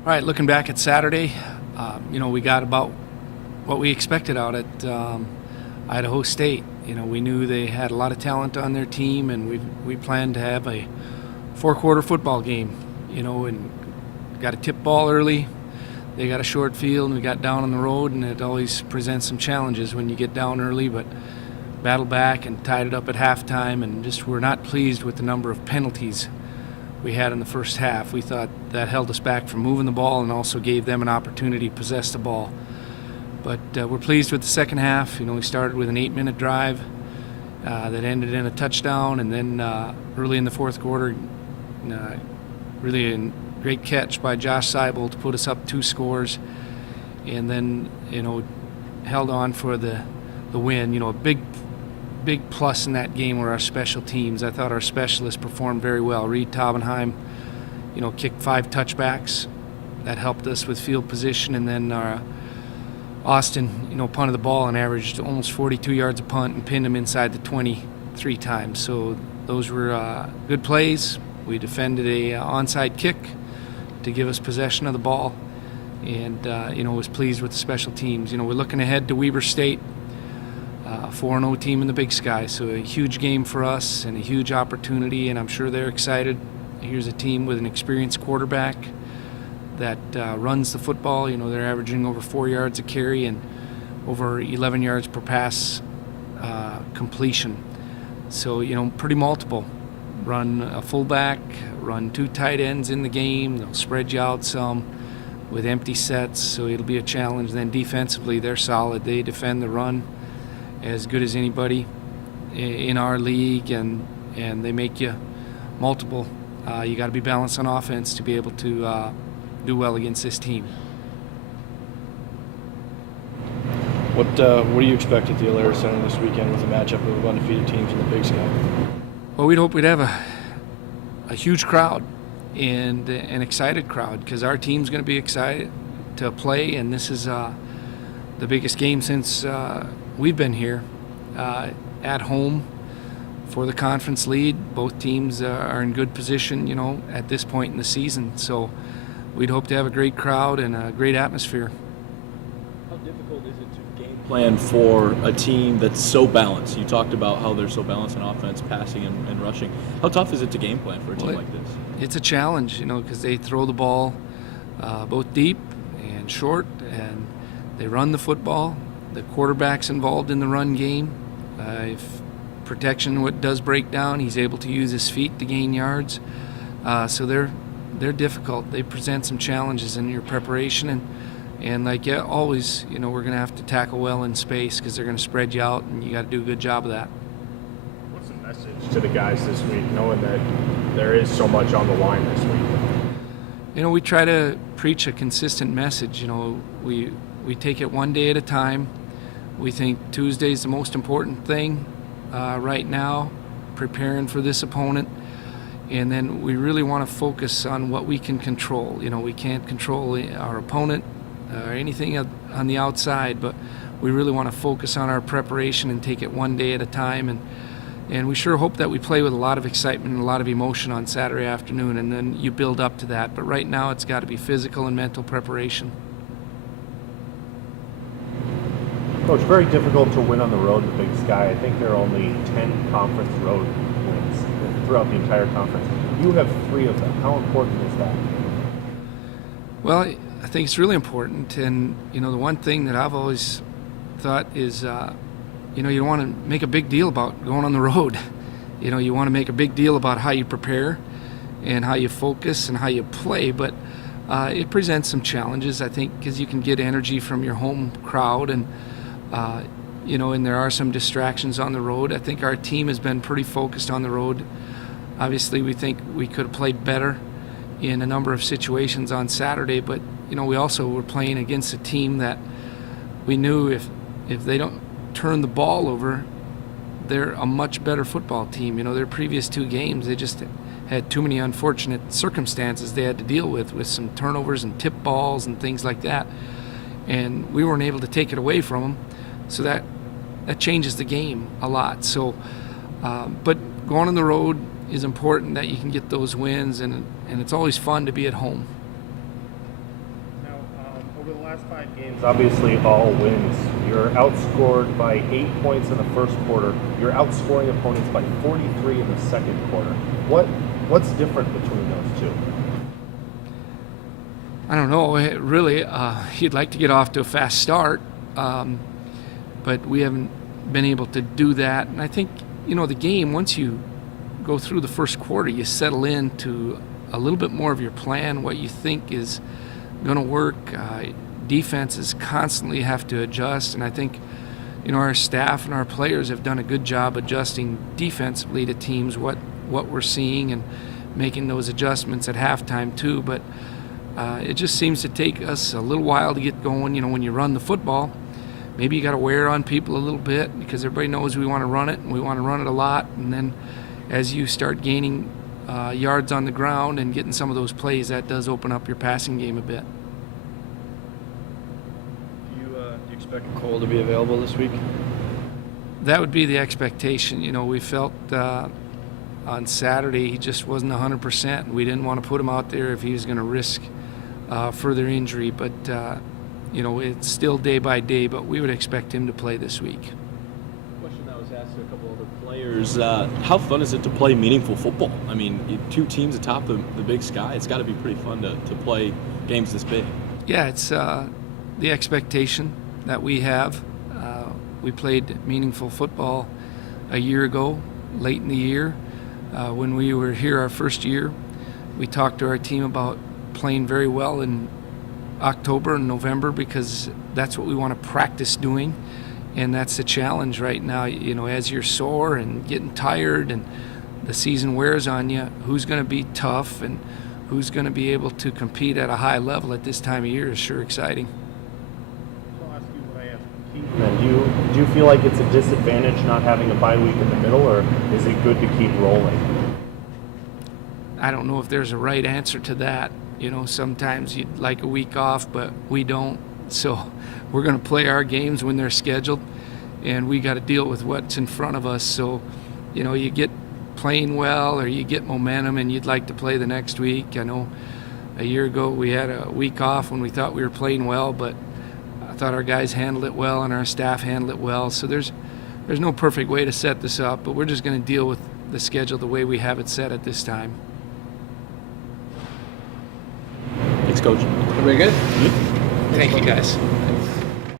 All right, looking back at Saturday, we got about what we expected out at Idaho State. We knew they had a lot of talent on their team, and we planned to have a four-quarter football game. And got a tip ball early. They got a short field, and we got down on the road, and it always presents some challenges when you get down early, but battled back and tied it up at halftime, and just were not pleased with the number of penalties we had in the first half. We thought that held us back from moving the ball and also gave them an opportunity to possess the ball. But we're pleased with the second half. We started with an 8-minute drive that ended in a touchdown, and then early in the fourth quarter, really a great catch by Josh Seibel to put us up 2 scores, and then held on for the win. A big plus in that game were our special teams. I thought our specialists performed very well. Reed Taubenheim, kicked 5 touchbacks. That helped us with field position, and then Austin, punted the ball and averaged almost 42 yards a punt and pinned him inside the 20 3 times. So those were good plays. We defended a onside kick to give us possession of the ball, and was pleased with the special teams. We're looking ahead to Weber State, 4-0 team in the Big Sky, so a huge game for us and a huge opportunity, and I'm sure they're excited. Here's a team with an experienced quarterback that runs the football. They're averaging over 4 yards a carry and over 11 yards per pass completion. So, pretty multiple. Run a fullback, run 2 tight ends in the game. They'll spread you out some with empty sets, so it'll be a challenge. Then defensively, they're solid. They defend the run as good as anybody in our league, and they make you multiple. You got to be balanced on offense to be able to do well against this team. What do you expect at the Alerus Center this weekend with a matchup of undefeated teams in the Big Sky? Well, we'd hope we'd have a huge crowd and an excited crowd, because our team's going to be excited to play, and this is the biggest game since we've been here at home for the conference lead. Both teams are in good position, at this point in the season. So we'd hope to have a great crowd and a great atmosphere. How difficult is it to game plan for a team that's so balanced? You talked about how they're so balanced in offense, passing, and rushing. How tough is it to game plan for a team like this? It's a challenge, because they throw the ball both deep and short, and they run the football. The quarterback's involved in the run game. If protection does break down, he's able to use his feet to gain yards. So they're difficult. They present some challenges in your preparation, and like always, we're going to have to tackle well in space, because they're going to spread you out, and you got to do a good job of that. What's the message to the guys this week, knowing that there is so much on the line this week? We try to preach a consistent message. We take it one day at a time. We think Tuesday's the most important thing right now, preparing for this opponent. And then we really want to focus on what we can control. We can't control our opponent or anything on the outside, but we really want to focus on our preparation and take it one day at a time. And we sure hope that we play with a lot of excitement and a lot of emotion on Saturday afternoon, and then you build up to that. But right now it's got to be physical and mental preparation. Coach, very difficult to win on the road in the Big Sky. I think there are only 10 conference road wins throughout the entire conference. You have 3 of them. How important is that? Well, I think it's really important. And, the one thing that I've always thought is, you don't want to make a big deal about going on the road. You want to make a big deal about how you prepare and how you focus and how you play. But it presents some challenges, I think, because you can get energy from your home crowd, and and there are some distractions on the road. I think our team has been pretty focused on the road. Obviously, we think we could have played better in a number of situations on Saturday, but we also were playing against a team that we knew if they don't turn the ball over, they're a much better football team. Their previous 2 games, they just had too many unfortunate circumstances they had to deal with some turnovers and tip balls and things like that, and we weren't able to take it away from them. So that changes the game a lot. So, but going on the road is important, that you can get those wins, and it's always fun to be at home. last 5 games, obviously all wins. You're outscored by 8 points in the first quarter. You're outscoring opponents by 43 in the second quarter. What's different between those two? I don't know. Really, you'd like to get off to a fast start, but we haven't been able to do that. And I think, the game, once you go through the first quarter, you settle into a little bit more of your plan, what you think is going to work. Defenses constantly have to adjust, and I think, our staff and our players have done a good job adjusting defensively to teams, what we're seeing, and making those adjustments at halftime too. But it just seems to take us a little while to get going. When you run the football, maybe you got to wear on people a little bit because everybody knows we want to run it, and we want to run it a lot. And then as you start gaining yards on the ground and getting some of those plays, that does open up your passing game a bit. Do you expect Cole to be available this week? That would be the expectation. We felt on Saturday he just wasn't 100%. We didn't want to put him out there if he was going to risk further injury. But, it's still day by day, but we would expect him to play this week. Question that was asked to a couple other players. How fun is it to play meaningful football? I mean, 2 teams atop the Big Sky. It's got to be pretty fun to play games this big. Yeah, it's the expectation that we have. We played meaningful football a year ago, late in the year. When we were here our first year, we talked to our team about playing very well in October and November because that's what we want to practice doing, and that's the challenge right now. As you're sore and getting tired and the season wears on you, who's going to be tough and who's going to be able to compete at a high level at this time of year is sure exciting. I'll ask you what I asked Keaton then. Do you feel like it's a disadvantage not having a bye week in the middle, or is it good to keep rolling? I don't know if there's a right answer to that. Sometimes you'd like a week off, but we don't. So we're going to play our games when they're scheduled, and we got to deal with what's in front of us. So, you get playing well or you get momentum and you'd like to play the next week. I know a year ago we had a week off when we thought we were playing well, but I thought our guys handled it well and our staff handled it well. So there's no perfect way to set this up, but we're just going to deal with the schedule the way we have it set at this time. Thanks, Coach. Everybody good? Thank you, guys.